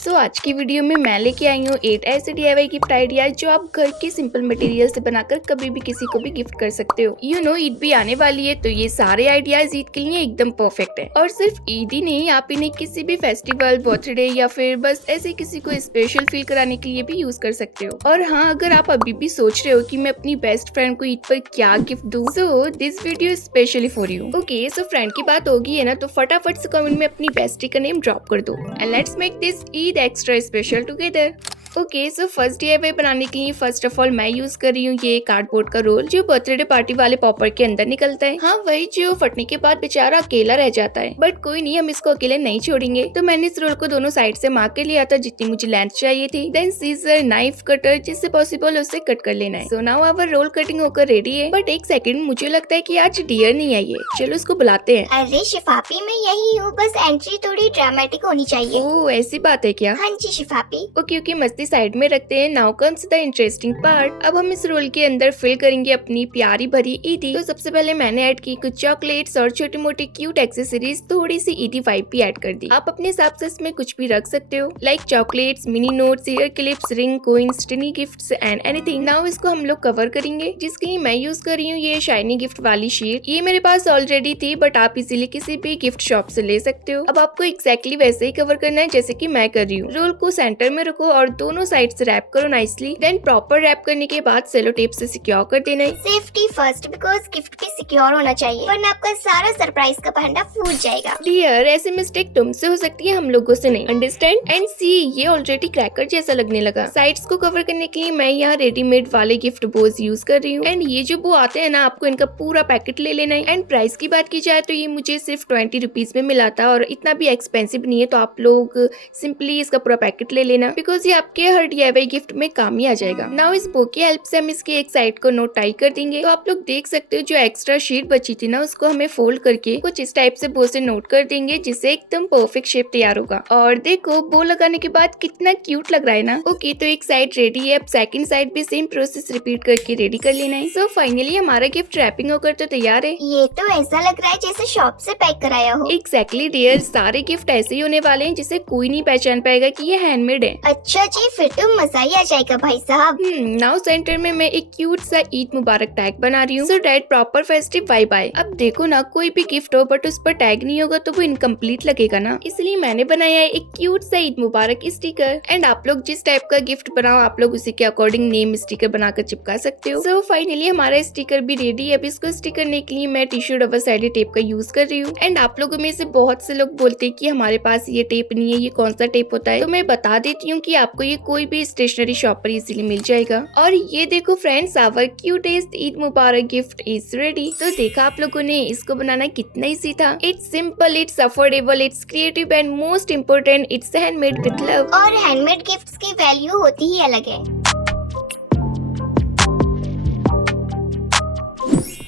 आज की वीडियो में मैं लेके आई हूँ 8 ऐसे DIY गिफ्ट आइडियाज जो आप घर के सिंपल मटेरियल से बनाकर कभी भी किसी को भी गिफ्ट कर सकते हो। ईद भी आने वाली है तो ये सारे आइडियाज ईद के लिए एकदम परफेक्ट है। और सिर्फ ईद ही नहीं, आप इन्हें किसी भी फेस्टिवल, बर्थडे या फिर बस ऐसे किसी को स्पेशल फील कराने के लिए भी यूज कर सकते हो। और हाँ, अगर आप अभी भी सोच रहे हो कि मैं अपनी बेस्ट फ्रेंड को ईद पर क्या गिफ्ट दूं, so this video specially for you. Okay, so friend की बात होगी है ना, तो फटाफट से कमेंट में अपनी बेस्टी का नेम ड्रॉप कर दो and let's make this Eid extra special together. Okay, so first DIY बनाने के लिए फर्स्ट ऑफ ऑल मैं यूज कर रही हूँ ये कार्डबोर्ड का रोल जो बर्थडे पार्टी वाले पॉपर के अंदर निकलता है। हाँ, वही जो फटने के बाद बेचारा अकेला रह जाता है, बट कोई नहीं, हम इसको अकेले नहीं छोड़ेंगे। तो मैंने इस रोल को दोनों साइड से मार्क कर लिया था जितनी मुझे लेंथ चाहिए थी। देन सीजर, नाइफ, कटर जिससे पॉसिबल उससे कट कर लेना है। So now our roll cutting होकर रेडी है। बट एक सेकंड, मुझे लगता है कि आज डियर नहीं आई है। चलो उसको बुलाते हैं। अरे शिफापी, मैं यही हूँ, बस एंट्री थोड़ी ड्रामेटिक होनी चाहिए। ओह, ऐसी बात है क्या? हाँ जी शिफापी। ओके, मस्ती साइड में रखते हैं। Now comes the interesting part. अब हम इस रोल के अंदर फिल करेंगे अपनी प्यारी भरी ईदी। तो सबसे पहले मैंने ऐड की कुछ चॉकलेट्स और छोटी मोटी क्यूट एक्सेसरीज, थोड़ी सी ईदी वाइब भी ऐड कर दी। आप अपने हिसाब से इसमें कुछ भी रख सकते हो, like chocolates, mini notes, year clips, ring, coins, टिनी gifts and anything. Now इसको हम लोग कवर करेंगे, जिसके लिए मैं यूज कर रही हूँ ये शाइनी गिफ्ट वाली शीट। ये मेरे पास ऑलरेडी थी, बट आप इजीली किसी भी गिफ्ट शॉप से ले सकते हो। अब आपको एग्जैक्टली वैसे ही कवर करना है जैसे कि मैं कर रही हूँ। रोल को सेंटर में रखो और दोनों साइड से रैप करो नाइसली। देन प्रॉपर रैप करने के बाद सेलो टेप से सिक्योर कर देना है। सेफ्टी फर्स्ट, बिकॉज गिफ्ट भी सिक्योर होना चाहिए, वरना आपका सारा सरप्राइज का पहंडा फूट जाएगा। डियर, ऐसे मिस्टेक तुमसे हो सकती है, हम लोगों से नहीं। अंडरस्टैंड? एंड सी, ये ऑलरेडी क्रैकर जैसा लगने लगा। साइड्स को कवर करने के लिए मैं यहाँ रेडीमेड वाले गिफ्ट बोज यूज कर रही हूँ। एंड ये जो बो आते हैं ना, आपको इनका पूरा पैकेट ले लेना है। एंड प्राइस की बात की जाए तो ये मुझे सिर्फ 20 रुपीज में मिला था और इतना भी एक्सपेंसिव नहीं है। तो आप लोग सिंपली इसका पूरा पैकेट ले लेना, बिकॉज ये आपके हर DIY गिफ्ट में काम ही आ जाएगा। नाउ इस बो की हेल्प से हम इसकी एक साइड को नोट टाई कर देंगे। तो आप लोग देख सकते हो जो एक्स्ट्रा शीट बची थी ना, उसको हमें फोल्ड करके कुछ इस टाइप से बो से नोट कर देंगे, जिससे एकदम परफेक्ट शेप तैयार होगा। और देखो, बो लगाने के बाद कितना क्यूट लग रहा है ना। ओके, तो एक साइड रेडी है। अब सेकंड साइड भी सेम प्रोसेस रिपीट करके रेडी कर लेना है। सो फाइनली हमारा गिफ्ट रैपिंग होकर तो तैयार है। ये तो ऐसा लग रहा है जैसे शॉप से पैक कराया हो। एग्जैक्टली डियर, सारे गिफ्ट ऐसे ही होने वाले हैं जिसे कोई नहीं पहचान पाएगा कि ये हैंडमेड है। अच्छा जी, फिर तो मजा ही आ जाएगा भाई साहब। नाउ सेंटर में मैं एक क्यूट सा ईद मुबारक टैग बना रही हूँ, so that proper festive vibe आए। अब देखो ना, कोई भी गिफ्ट हो बट उस पर टैग नहीं होगा तो वो इनकम्प्लीट लगेगा ना, इसलिए मैंने बनाया है एक क्यूट सा ईद मुबारक स्टिकर। एंड आप लोग जिस टाइप का गिफ्ट बनाओ, आप लोग उसी के अकॉर्डिंग नेम स्टिकर बनाकर चिपका सकते हो। सो फाइनली हमारा स्टिकर भी रेडी है। अब इसको स्टिक करने के लिए मैं टिश्यू डबल साइडेड टेप का यूज कर रही हूँ। एंड आप लोगों में से बहुत से लोग बोलते हैं कि हमारे पास ये टेप नहीं है, ये कौन सा टेप होता है। तो मैं बता देती हूँ कि आपको ये कोई भी स्टेशनरी शॉप पर इजीली मिल जाएगा। और ये देखो फ्रेंड्स, आवर क्यूटेस्ट ईद मुबारक गिफ्ट इज रेडी। तो देखा आप लोगों ने इसको बनाना कितना इजी था। It's simple, it's affordable, it's creative and most important, it's handmade with love. और हैंडमेड गिफ्ट्स की वैल्यू होती ही अलग है।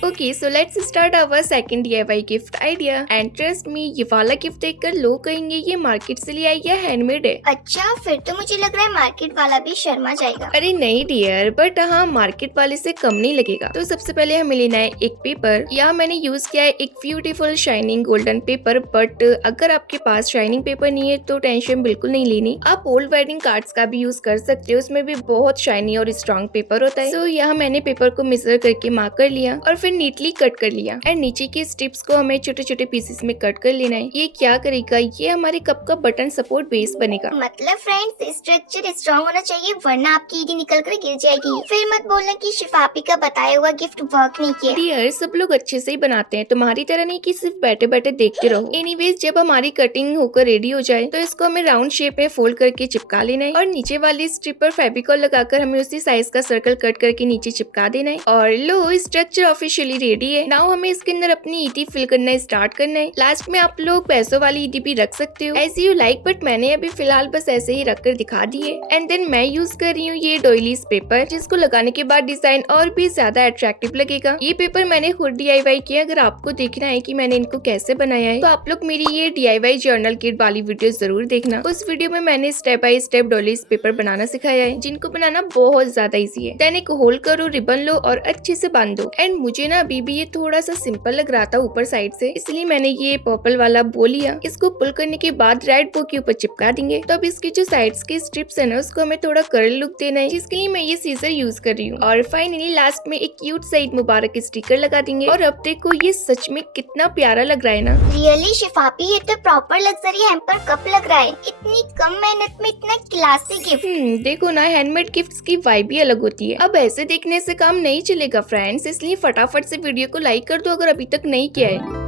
Okay, so let's start our second DIY gift idea. And trust me, ये वाला गिफ्ट देखकर लोग कहेंगे ये मार्केट से ले आई या हैंडमेड है। अच्छा, फिर तो मुझे लग रहा है मार्केट वाला भी शर्मा जाएगा। अरे नहीं डियर, बट हाँ, मार्केट वाले से कम नहीं लगेगा। तो सबसे पहले हमें लेना है एक पेपर। यहाँ मैंने यूज किया है एक beautiful shining golden paper. But अगर आपके पास शाइनिंग पेपर नहीं है तो टेंशन बिल्कुल नहीं लेनी, आप ओल्ड वेडिंग कार्ड्स का भी यूज कर सकते हो, उसमें भी बहुत शाइनी और स्ट्रॉन्ग पेपर होता है। सो यहाँ मैंने पेपर को मेजर करके मार्क कर लिया और फिर नीटली कट कर लिया। एंड नीचे के स्ट्रिप्स को हमें छोटे छोटे पीसेस में कट कर लेना है। ये क्या करेगा, ये हमारे कप का बटन सपोर्ट बेस बनेगा। मतलब फ्रेंड्स, स्ट्रक्चर स्ट्रॉन्ग होना चाहिए, वरना आपकी ईदी निकल कर गिर जाएगी। फिर मत बोलना कि शिफापी का बताया हुआ गिफ्ट वर्क नहीं किया। डियर, सब लोग अच्छे से ही बनाते हैं, तुम्हारी तरह नहीं कि सिर्फ बैठे बैठे देखते रहो। एनीवेज, जब हमारी कटिंग होकर रेडी हो जाए तो इसको हमें राउंड शेप में फोल्ड करके चिपका लेना है। और नीचे वाली स्ट्रिप पर फेविकॉल लगाकर हमें उसी साइज का सर्कल कट करके नीचे चिपका देना है। और लो, स्ट्रक्चर ऑफिशियली रेडी है। नाउ हमें इसके अंदर अपनी ईदी फिल करना स्टार्ट करना है। लास्ट में आप लोग पैसों वाली ईदी भी रख सकते हो, एज यू लाइक, बट मैंने अभी फिलहाल बस ऐसे ही रखकर दिखा दी है। एंड देन मैं यूज कर रही हूँ ये डॉयलीज पेपर, जिसको लगाने के बाद डिजाइन और भी ज्यादा अट्रैक्टिव लगेगा। ये पेपर मैंने खुद DIY किया। अगर आपको देखना है कि मैंने इनको कैसे बनाया है तो आप लोग मेरी ये DIY जर्नल किट वाली वीडियो जरूर देखना। उस वीडियो में मैंने स्टेप बाय स्टेप डॉयलीज पेपर बनाना सिखाया है, जिनको बनाना बहुत ज्यादा इजी है। देन एक होल करो, रिबन लो और अच्छे से बांध दो। एंड मुझे ना अभी भी ये थोड़ा सा सिंपल लग रहा था ऊपर साइड से, इसलिए मैंने ये पर्पल वाला बो लिया। इसको पुल करने के बाद रेड बो के ऊपर चिपका देंगे। तो अब इसकी जो साइड्स के स्ट्रिप्स है ना उसको हमें थोड़ा कर्ल लुक देना है, जिसके लिए मैं ये सीजर यूज कर रही हूँ। और फाइनली लास्ट में एक क्यूट सा ईद मुबारक स्टिकर लगा देंगे। और अब देखो ये सच में कितना प्यारा लग रहा है ना। रियली शिफापी, ये तो प्रॉपर लग्जरी हैम्पर कप लग रहा है। इतनी कम मेहनत में इतना क्लासी गिफ्ट। देखो ना, हैंडमेड गिफ्ट्स की वाइब भी अलग होती है। अब ऐसे देखने से काम नहीं चलेगा फ्रेंड्स, इसलिए फटाफट से वीडियो को लाइक कर दो अगर अभी तक नहीं किया है।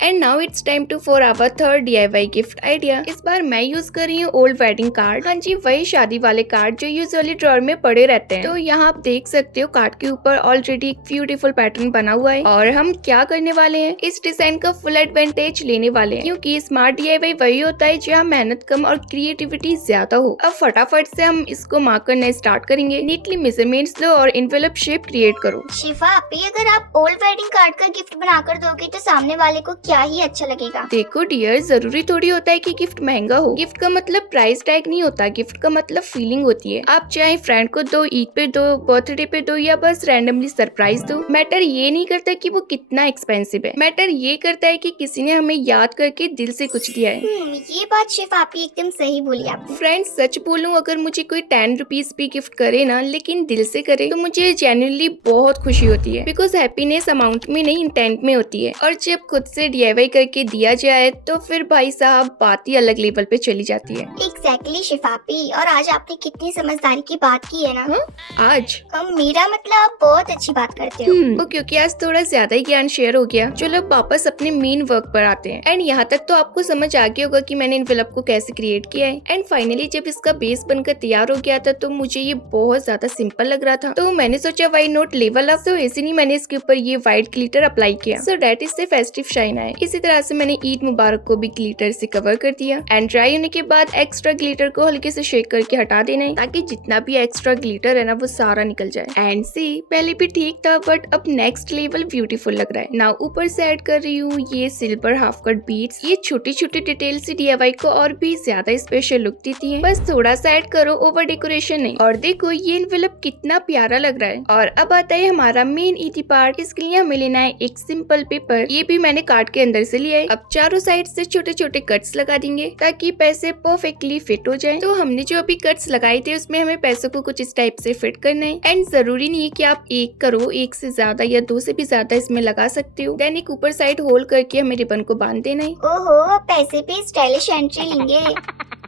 And now it's time to for our third DIY gift idea. इस बार मैं यूज कर रही हूँ ओल्ड वेडिंग कार्ड। हाँ जी, वही शादी वाले कार्ड जो यूजुअली ड्रॉअर में पड़े रहते हैं। तो यहाँ आप देख सकते हो कार्ड के ऊपर ऑलरेडी एक ब्यूटीफुल पैटर्न बना हुआ है। और हम क्या करने वाले हैं, इस डिजाइन का फुल एडवांटेज लेने वाले हैं, क्योंकि स्मार्ट DIY वही होता है जहाँ मेहनत कम और क्रिएटिविटी ज्यादा हो। अब फटाफट से हम इसको मार्क करना स्टार्ट करेंगे। नीटली मेजरमेंट्स लो और एनवेलप शेप क्रिएट करो। शिफापी, अगर आप ओल्ड वेडिंग कार्ड का गिफ्ट बनाकर दोगे तो सामने वाले को क्या ही अच्छा लगेगा। देखो डियर, जरूरी थोड़ी होता है कि गिफ्ट महंगा हो। गिफ्ट का मतलब प्राइस टैग नहीं होता, गिफ्ट का मतलब फीलिंग होती है। आप चाहे फ्रेंड को दो, ईद पे दो, बर्थडे पे दो, या बस रैंडमली सरप्राइज दो। मैटर ये नहीं करता कि वो कितना एक्सपेंसिव है, मैटर ये करता है कि किसी ने हमें याद करके दिल से कुछ दिया है। ये बात शिफापी एकदम सही बोली आपने। फ्रेंड्स, सच बोलूं, अगर मुझे कोई 10 रुपीज भी गिफ्ट करे ना, लेकिन दिल से करे, तो मुझे जेन्युइनली बहुत खुशी होती है। बिकॉज हैप्पीनेस अमाउंट में नहीं, इंटेंट में होती है। और जब खुद से DIY करके दिया जाए तो फिर भाई साहब बात ही अलग लेवल पे चली जाती है। एग्जैक्टली शिफापी, और आज आपने कितनी समझदारी की बात की है ना। आज मेरा मतलब आप बहुत अच्छी बात करते हो। वो क्योंकि आज थोड़ा ज्यादा ही ज्ञान शेयर हो गया। चलो वापस अपने मेन वर्क पर आते हैं। एंड यहाँ तक तो आपको समझ आ गया होगा कि मैंने एनवेलप को कैसे क्रिएट किया है। एंड फाइनली जब इसका बेस बनकर तैयार हो गया था तो मुझे ये बहुत ज्यादा सिंपल लग रहा था। तो मैंने सोचा वाई नॉट लेवल अप, तो इसीलिए मैंने इसके ऊपर ये व्हाइट ग्लिटर अप्लाई किया, सो डेट इससे फेस्टिव शाइन आए। इसी तरह से मैंने ईद मुबारक को भी ग्लिटर से कवर कर दिया। एंड ड्राई होने के बाद एक्स्ट्रा ग्लिटर को हल्के से शेक करके हटा देना है, ताकि जितना भी एक्स्ट्रा ग्लिटर है ना वो सारा निकल जाए। एंड सी, पहले भी ठीक था बट अब नेक्स्ट लेवल ब्यूटीफुल लग रहा है। नाउ ऊपर से ऐड कर रही हूँ ये सिल्वर हाफ कट बीड्स। ये छोटी छोटी डिटेल से DIY को और भी ज्यादा स्पेशल लुक देती है। बस थोड़ा सा ऐड करो, ओवर डेकोरेशन नहीं। और देखो ये एनवेलप कितना प्यारा लग रहा है। और अब आता है हमारा मेन ईदी पार्ट। इसके लिए हमें लेना है एक सिंपल पेपर। ये भी मैंने कार्ड के अंदर से लिया है। अब चारों साइड से छोटे छोटे कट्स लगा देंगे ताकि पैसे परफेक्टली फिट हो जाए। तो हमने जो अभी कट्स लगाए थे उसमें हमें पैसों को कुछ इस टाइप से फिट करना है। एंड जरूरी नहीं है कि आप एक करो, एक से ज्यादा या दो से भी ज्यादा इसमें लगा सकते हो। देन एक ऊपर साइड होल करके हमें रिबन को बांध देना है। ओहो, पैसे पे स्टाइलिश एंट्री लेंगे।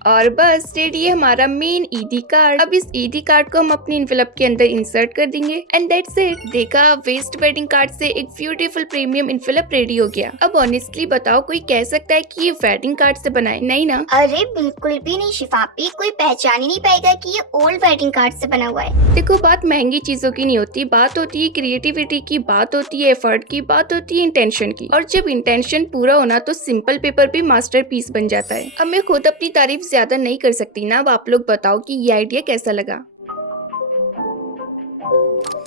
और बस रेडी है हमारा मेन ईदी कार्ड। अब इस ईदी कार्ड को हम अपनी एनवेलप के अंदर इंसर्ट कर देंगे। And that's it. देखा, वेस्ट वेडिंग कार्ड से एक ब्यूटीफुल प्रीमियम एनवेलप रेडी हो गया। अब ऑनेस्टली बताओ, कोई कह सकता है कि ये वेडिंग कार्ड से बनाए? नहीं ना। अरे बिल्कुल भी नहीं शिफापी, कोई पहचान ही नहीं पाएगा कि ये ओल्ड वेडिंग कार्ड से बना हुआ है। देखो, बात महंगी चीजों की नहीं होती, बात होती है क्रिएटिविटी की, बात होती है एफर्ट की, बात होती है इंटेंशन की। और जब इंटेंशन पूरा होना तो सिंपल पेपर भी मास्टरपीस बन जाता है। अब मैं खुद अपनी तारीफ ज्यादा नहीं कर सकती ना। अब आप लोग बताओ कि ये आइडिया कैसा लगा।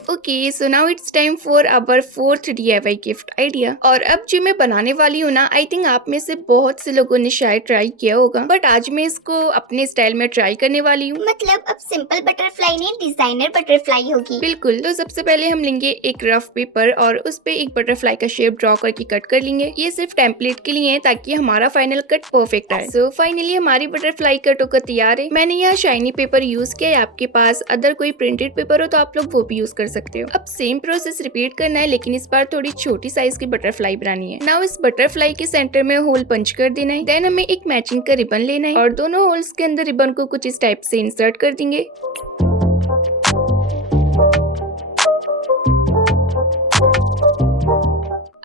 Okay, so now it's time for our fourth DIY gift idea. और अब जो मैं बनाने वाली हूँ ना, आई थिंक आप में से बहुत से लोगों ने शायद ट्राई किया होगा, बट आज मैं इसको अपने स्टाइल में ट्राई करने वाली हूँ। मतलब अब सिंपल बटरफ्लाई नहीं, डिजाइनर बटरफ्लाई होगी। बिल्कुल। तो सबसे पहले हम लेंगे एक रफ पेपर और उस पे एक बटरफ्लाई का शेप ड्रॉ करके कट कर लेंगे। ये सिर्फ टेम्पलेट के लिए है ताकि हमारा फाइनल कट परफेक्ट आए। सो फाइनली हमारी बटरफ्लाई कट होकर तैयार है। मैंने यहाँ शाइनी पेपर यूज किया है। आपके पास अदर कोई प्रिंटेड पेपर हो तो आप लोग वो भी यूज कर सकते हो। अब सेम प्रोसेस रिपीट करना है, लेकिन इस बार थोड़ी छोटी साइज की बटरफ्लाई बनानी है। नाउ इस बटरफ्लाई के सेंटर में होल पंच कर देना है। देन हमें एक मैचिंग का रिबन लेना है और दोनों होल्स के अंदर रिबन को कुछ इस टाइप से इंसर्ट कर देंगे।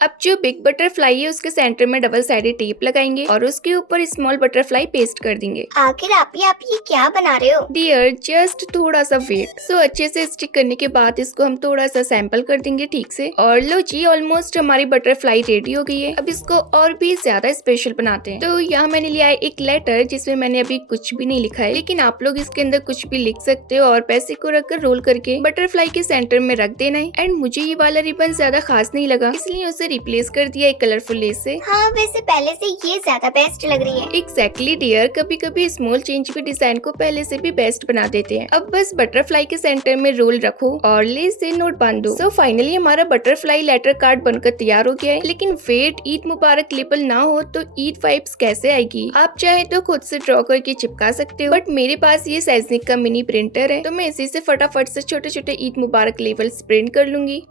अब जो बिग बटरफ्लाई है उसके सेंटर में डबल साइडेड टेप लगाएंगे और उसके ऊपर स्मॉल बटरफ्लाई पेस्ट कर देंगे। आखिर आप ये क्या बना रहे हो? डियर, जस्ट थोड़ा सा वेट। सो अच्छे से स्टिक करने के बाद इसको हम थोड़ा सा सैंपल कर देंगे ठीक से। और लो जी, ऑलमोस्ट हमारी बटरफ्लाई रेडी हो गई है। अब इसको और भी ज्यादा स्पेशल बनाते हैं। तो यहाँ मैंने लिया है एक लेटर जिसमें मैंने अभी कुछ भी नहीं लिखा है, लेकिन आप लोग इसके अंदर कुछ भी लिख सकते हो। और पैसे को रखकर रोल करके बटरफ्लाई के सेंटर में रख देना है। एंड मुझे ये वाला रिबन ज्यादा खास नहीं लगा, इसलिए उसे रिप्लेस कर दिया एक कलरफुल लेस से। हाँ, वैसे पहले से ये ज्यादा बेस्ट लग रही है। एग्जैक्टली डियर, कभी कभी स्मॉल चेंज भी डिजाइन को पहले से भी बेस्ट बना देते हैं। अब बस बटरफ्लाई के सेंटर में रोल रखो और लेस से नोट बांध दो। सो फाइनली हमारा बटरफ्लाई लेटर कार्ड बनकर तैयार हो गया है। लेकिन वेट, ईद मुबारक लेबल ना हो तो ईद वाइब्स कैसे आएगी? आप चाहे तो खुद से ड्रॉ करके चिपका सकते हो, बट मेरे पास ये सैजनिक का मिनी प्रिंटर है तो मैं इसी से फटाफट से छोटे छोटे ईद मुबारक लेबल्स प्रिंट कर लूंगी।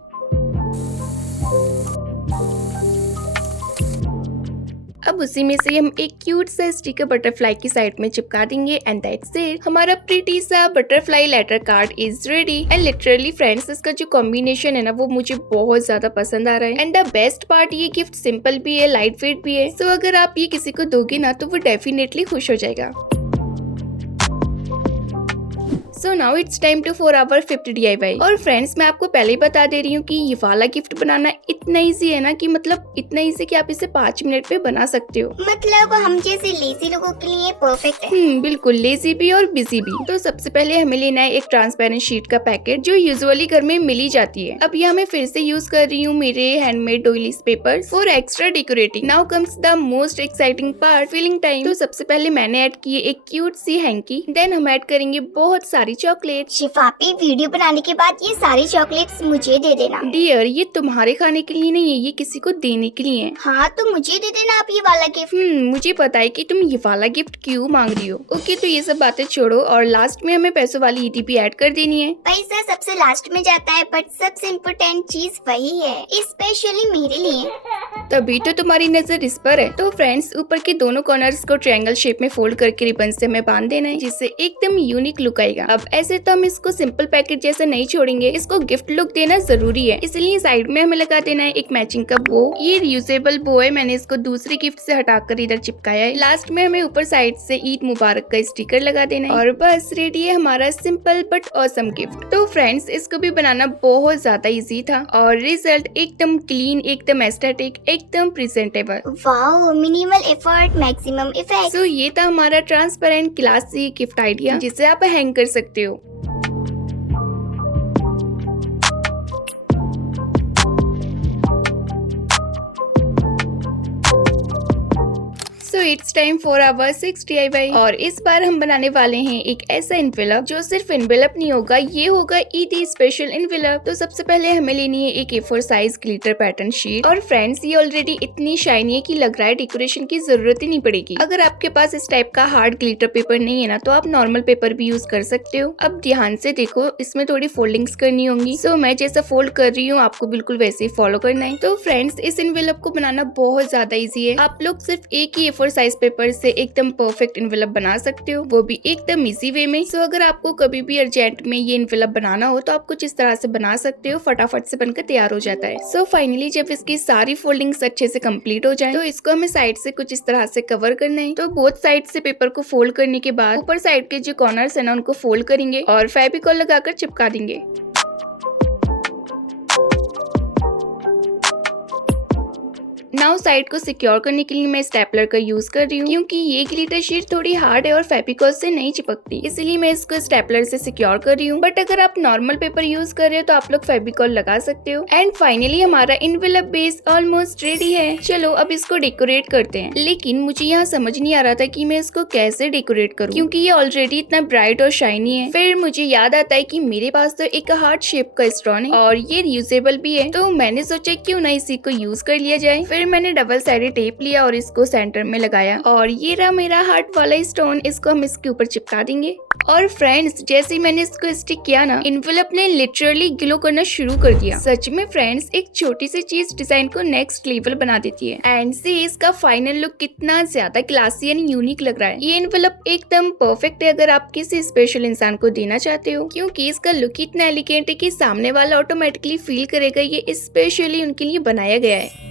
अब उसी में से हम एक क्यूट सा स्टिकर बटरफ्लाई की साइड में चिपका देंगे एंड दैट्स इट। हमारा प्रीटी सा butterfly letter card is ready. And literally friends, इसका जो कॉम्बिनेशन है ना वो मुझे बहुत ज्यादा पसंद आ रहा है। एंड द बेस्ट पार्ट, ये गिफ्ट सिंपल भी है, लाइट वेट भी है। सो अगर आप ये किसी को दोगे ना तो वो डेफिनेटली खुश हो जाएगा। So now it's time to for our 5th DIY। और फ्रेंड्स, मैं आपको पहले ही बता दे रही हूँ कि ये वाला गिफ्ट बनाना इतना इजी है ना कि मतलब इतना इजी कि आप इसे 5 मिनट में बना सकते हो। मतलब हम जैसे लेजी लोगों के लिए परफेक्ट है। बिल्कुल, लेजी भी और बिजी भी। तो सबसे पहले हमें लेना है एक ट्रांसपेरेंट शीट का पैकेट जो यूजुअली घर में मिल ही जाती है। अब यहाँ मैं फिर से यूज कर रही हूँ मेरे handmade doilies paper for extra decorating. Now comes the most exciting part, filling time. तो सबसे पहले मैंने ऐड की एक क्यूट सी हैंकी। देन हम ऐड करेंगे बहुत सारी चॉकलेट। शिफापी, वीडियो बनाने के बाद ये सारी चॉकलेट्स मुझे दे देना। डियर, ये तुम्हारे खाने के लिए नहीं है, ये किसी को देने के लिए है। हाँ, तो मुझे दे देना आप ये वाला गिफ्ट। मुझे पता है कि तुम ये वाला गिफ्ट क्यों मांग रही हो। ओके, तो ये सब बातें छोड़ो और लास्ट में हमें पैसों वाली ईटीपी ऐड कर देनी है। पैसा सबसे लास्ट में जाता है, बट सबसे इम्पोर्टेंट चीज वही है, स्पेशली मेरे लिए। तभी तो तुम्हारी नजर इस पर है। तो फ्रेंड्स, ऊपर के दोनों कॉर्नर्स को ट्रायंगल शेप में फोल्ड करके रिबन से हमें बांध देना है, जिससे एकदम यूनिक लुक आएगा। अब ऐसे तो हम इसको सिंपल पैकेट जैसे नहीं छोड़ेंगे, इसको गिफ्ट लुक देना जरूरी है। इसलिए साइड में हमें लगा देना है एक मैचिंग का बो। ये रियूजेबल बो है, मैंने इसको दूसरी गिफ्ट से हटाकर इधर चिपकाया है। लास्ट में हमें ऊपर साइड से ईद मुबारक का स्टिकर लगा देना है और बस रेडी है हमारा सिंपल बट ऑसम गिफ्ट। तो फ्रेंड्स, इसको भी बनाना बहुत ज्यादा इजी था और रिजल्ट एकदम क्लीन, एकदम एस्थेटिक, एकदम presentable. Wow, minimal effort, maximum effect. So ये था हमारा ट्रांसपेरेंट क्लासी गिफ्ट आइडिया, जिसे आप हैंग कर सकते हो। So it's time for our 6th DIY। और इस बार हम बनाने वाले हैं एक ऐसा एनवेलप जो सिर्फ एनवेलप नहीं होगा, ये होगा ईदी स्पेशल एनवेलप। तो सबसे पहले हमें लेनी है एक A4 size glitter pattern sheet. और फ्रेंड्स, ये ऑलरेडी इतनी शाइनी है कि लग रहा है डेकोरेशन की जरूरत ही नहीं पड़ेगी। अगर आपके पास इस टाइप का हार्ड ग्लिटर पेपर नहीं है ना तो आप नॉर्मल पेपर भी यूज कर सकते हो। अब ध्यान से देखो, इसमें थोड़ी फोल्डिंग्स करनी होंगी। सो मैं जैसा फोल्ड कर रही हूँ आपको बिल्कुल वैसे ही फॉलो करना है। तो फ्रेंड्स, इस एनवेलप को बनाना बहुत ज्यादा ईजी है। आप लोग सिर्फ एक ही A4 साइज पेपर से एकदम परफेक्ट एनवेलप बना सकते हो, वो भी एकदम इजी वे में। सो अगर आपको कभी भी अर्जेंट में ये एनवेलप बनाना हो तो आप कुछ इस तरह से बना सकते हो, फटाफट से बनकर तैयार हो जाता है। सो फाइनली जब इसकी सारी फोल्डिंग्स अच्छे से कंप्लीट हो जाए तो इसको हमें साइड से कुछ इस तरह से कवर करना है। तो बोथ साइड से पेपर को फोल्ड करने के बाद ऊपर साइड के जो कॉर्नर्स है ना उनको फोल्ड करेंगे और फेविकॉल लगाकर चिपका देंगे। नाउ साइड को सिक्योर करने के लिए मैं स्टेपलर का यूज कर रही हूँ, क्योंकि ये ग्लिटर शीट थोड़ी हार्ड है और फेविकॉल से नहीं चिपकती, इसलिए मैं इसको स्टेपलर से सिक्योर कर रही हूँ। बट अगर आप नॉर्मल पेपर यूज कर रहे हो तो आप लोग फेविकॉल लगा सकते हो। एंड फाइनली हमारा एनवेलप बेस ऑलमोस्ट रेडी है। चलो अब इसको डेकोरेट करते हैं। लेकिन मुझे यहाँ समझ नहीं आ रहा था कि मैं इसको कैसे डेकोरेट करूँ, क्योंकि ये ऑलरेडी इतना ब्राइट और शाइनी है। फिर मुझे याद आता है कि मेरे पास तो एक हार्ट शेप का स्टोन है और ये रियूजेबल भी है, तो मैंने सोचा क्यों ना इसी को यूज कर लिया जाए। फिर मैंने डबल साइडेड टेप लिया और इसको सेंटर में लगाया और ये रहा मेरा हार्ट वाला स्टोन। इसको हम इसके ऊपर चिपका देंगे। और फ्रेंड्स, जैसे ही मैंने इसको स्टिक किया ना, एनवेलप ने लिटरली ग्लो करना शुरू कर दिया। सच में फ्रेंड्स, एक छोटी सी चीज डिजाइन को नेक्स्ट लेवल बना देती है। एंड सी इसका फाइनल लुक कितना ज्यादा क्लासी एंड यूनिक लग रहा है। ये एनवेलप एकदम परफेक्ट है अगर आप किसी स्पेशल इंसान को देना चाहते हो, क्योंकि इसका लुक इतना एलिगेंट है कि सामने वाला ऑटोमेटिकली फील करेगा ये स्पेशली उनके लिए बनाया गया है।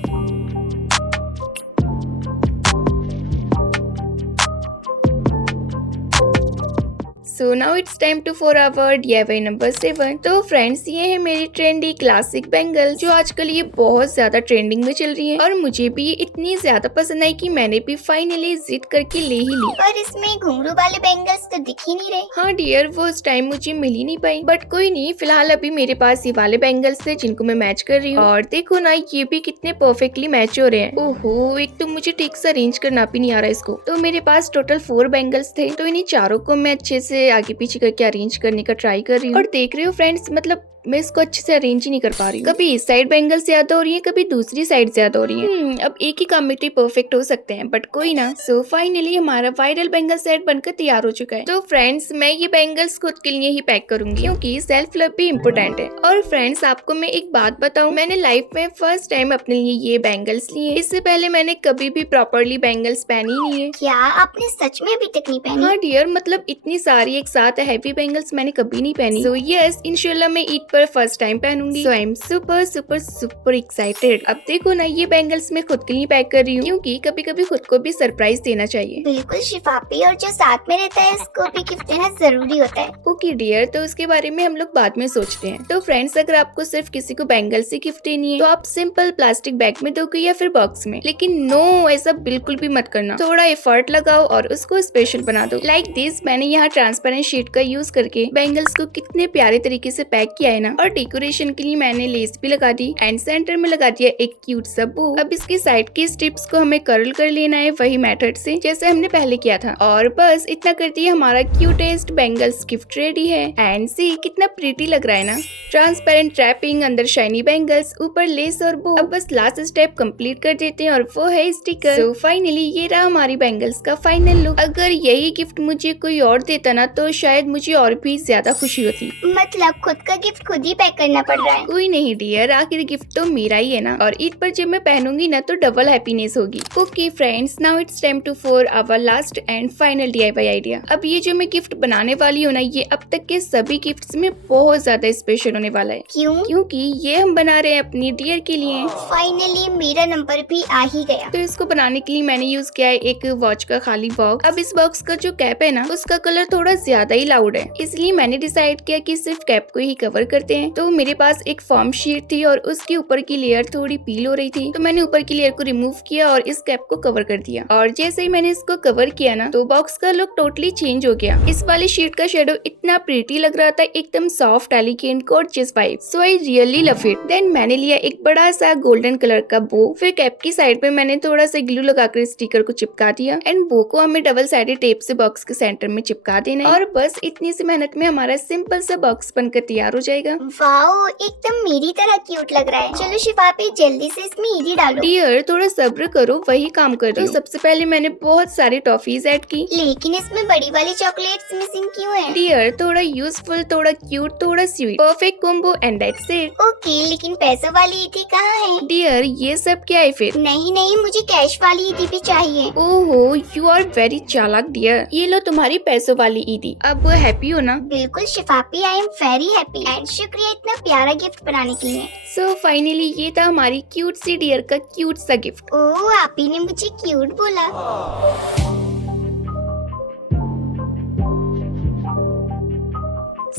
So now it's time to for our DIY number 7। तो फ्रेंड्स ये है मेरी ट्रेंडी क्लासिक बैंगल जो आजकल ये बहुत ज्यादा ट्रेंडिंग में चल रही है और मुझे भी ये इतनी ज्यादा पसंद आई कि मैंने भी फाइनली जिद करके ले ही ली। और इसमें घुंघरू वाले बैंगल्स तो दिख ही नहीं रहे। हाँ डियर, वो उस टाइम मुझे मिल ही नहीं पाई, बट कोई नहीं, फिलहाल अभी मेरे पास ये वाले बैंगल्स थे जिनको मैं मैच कर रही हूँ। और देखो ना ये भी कितने परफेक्टली मैच हो रहे हैं। ओहो, एक तो मुझे ठीक से अरेंज करना भी नहीं आ रहा इसको। तो मेरे पास टोटल 4 बैंगल्स थे, तो इन्हीं चारों को मैं अच्छे से आगे पीछे करके अरेंज करने का ट्राई कर रही हूँ। और देख रहे हो फ्रेंड्स, मतलब मैं इसको अच्छे से अरेंज ही नहीं कर पा रही हूँ। कभी इस साइड बैंगल ज्यादा हो रही है, कभी दूसरी साइड ज्यादा हो रही है। अब एक ही काम में तो परफेक्ट हो सकते हैं, बट कोई ना। सो फाइनली हमारा वायरल बैंगल सेट बनकर तैयार हो चुका है। तो फ्रेंड्स मैं ये बैंगल्स खुद के लिए ही पैक करूंगी क्योंकि सेल्फ लव भी इम्पोर्टेंट है। और फ्रेंड्स आपको मैं एक बात बताऊं, मैंने लाइफ में फर्स्ट टाइम अपने लिए ये बैंगल्स लिए। इससे पहले मैंने कभी भी प्रॉपरली बैंगल्स पहनी नहीं है। क्या आपने सच में अभी तक नहीं पहनी? हाँ डियर, मतलब इतनी सारी एक साथ हैवी बैंगल्स मैंने कभी नहीं पहनी। सो यस, इंशाल्लाह मैं ईद पर फर्स्ट टाइम पहनूंगी। So I am super super super excited. अब देखो ना, ये बैंगल्स मैं खुद के लिए पैक कर रही हूँ क्योंकि कभी कभी खुद को भी सरप्राइज देना चाहिए। बिल्कुल शिफापी, और जो साथ में रहता है उसको भी गिफ्ट देना जरूरी होता है। ओके डियर, तो उसके बारे में हम लोग बाद में सोचते हैं। तो फ्रेंड्स अगर आपको सिर्फ किसी को बैंगल से गिफ्ट देनी है तो आप सिंपल प्लास्टिक बैग में दोगे या फिर बॉक्स में, लेकिन नो, ऐसा बिल्कुल भी मत करना। थोड़ा एफर्ट लगाओ और उसको स्पेशल बना दो। लाइक दिस, मैंने यहाँ ट्रांसपेरेंट शीट का यूज करके बैंगल्स को कितने प्यारे तरीके से पैक किया है ना। और डेकोरेशन के लिए मैंने लेस भी लगा दी एंड सेंटर में लगा दिया एक क्यूट सा बो। अब इसके साइड के स्ट्रिप्स को हमें कर्ल कर लेना है वही मेथड से जैसे हमने पहले किया था। और बस इतना कर दिया, हमारा क्यूटेस्ट बैंगल्स गिफ्ट रेडी है। एंड सी कितना प्रीटी लग रहा है ना। ट्रांसपेरेंट रैपिंग, अंदर शाइनी बैंगल्स, ऊपर लेस और बो। अब बस लास्ट स्टेप कंप्लीट कर देते हैं और वो है स्टिकर। सो फाइनली ये रहा हमारी बैंगल्स का फाइनल लुक। अगर यही गिफ्ट मुझे कोई और देता ना तो शायद मुझे और भी ज्यादा खुशी होती। मतलब खुद का गिफ्ट खुद ही पैक करना पड़ रहा है। कोई नहीं डियर, आखिर गिफ्ट तो मेरा ही है ना। और ईद पर जब मैं पहनूंगी ना तो डबल हैप्पीनेस होगी। Okay friends, now it's time to for our last and final DIY idea. अब ये जो मैं गिफ्ट बनाने वाली हूँ ना, ये अब तक के सभी गिफ्ट्स में बहुत ज्यादा स्पेशल होने वाला है। क्यों? क्योंकि ये हम बना रहे हैं अपनी डियर के लिए। फाइनली मेरा नंबर भी आ ही गया। तो इसको बनाने के लिए मैंने यूज किया है एक वॉच का खाली बॉक्स। अब इस बॉक्स का जो कैप है ना, उसका कलर थोड़ा ज्यादा ही लाउड है, इसलिए मैंने डिसाइड किया कि सिर्फ कैप को ही कवर करते हैं। तो मेरे पास एक फॉर्म शीट थी और उसके ऊपर की लेयर थोड़ी पील हो रही थी, तो मैंने ऊपर की लेयर को रिमूव किया और इस कैप को कवर कर दिया। और जैसे ही मैंने इसको कवर किया ना, तो बॉक्स का लुक टोटली चेंज हो गया। इस वाली शीट का शेडो इतना प्रीटी लग रहा था, एकदम soft, elegant, gorgeous vibe. So I really love it. Then मैंने लिया एक बड़ा सा गोल्डन कलर का बो। फिर कैप की साइड पे मैंने थोड़ा सा ग्लू लगाकर स्टिकर को चिपका दिया एंड बो को हमें डबल साइडेड टेप से बॉक्स के सेंटर में चिपका देना है। और बस इतनी सी मेहनत में हमारा सिंपल सा बॉक्स बनकर तैयार हो जाएगा। वाओ, एकदम मेरी तरह क्यूट लग रहा है। चलो शिफापी जल्दी से इसमें ईदी डालो। डियर थोड़ा सब्र करो, वही काम कर रही हूँ। सबसे पहले मैंने बहुत सारी टॉफीज ऐड की। लेकिन इसमें बड़ी वाली चॉकलेट्स मिसिंग क्यों है? डियर थोड़ा यूजफुल, थोड़ा क्यूट, थोड़ा sweet, perfect combo and that's it. Okay, लेकिन पैसों वाली ईदी कहाँ है? डियर ये सब क्या है फिर? नहीं नहीं, मुझे कैश वाली ईदी भी चाहिए। ओहो, यू आर वेरी चालाक डियर। ये लो तुम्हारी पैसों वाली ईदी। अब हैप्पी हो ना? बिल्कुल शिफापी, I am very happy and शुक्रिया इतना प्यारा गिफ्ट बनाने के लिए। सो फाइनली ये था हमारी क्यूट सी डियर का क्यूट सा गिफ्ट। ओह, आप ही ने मुझे क्यूट बोला।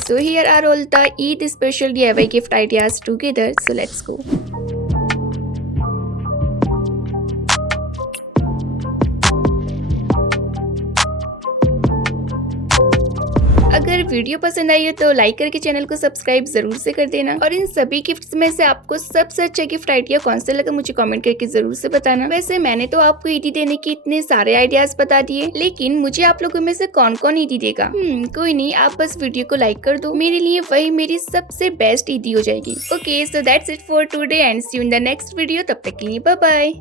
So here are all the Eid special DIY gift ideas together. So let's go. अगर वीडियो पसंद आई हो तो लाइक करके चैनल को सब्सक्राइब जरूर से कर देना। और इन सभी गिफ्ट्स में से आपको सबसे अच्छा गिफ्ट आइडिया कौन सा लगा मुझे कमेंट करके जरूर से बताना। वैसे मैंने तो आपको ईदी देने के इतने सारे आइडियाज बता दिए, लेकिन मुझे आप लोगों में से कौन कौन ईदी देगा? कोई नहीं, आप बस वीडियो को लाइक कर दो, मेरे लिए वही मेरी सबसे बेस्ट ईदी हो जाएगी। Okay, so that's it for today and see you in the next video. तब तक के लिए बाय बाय।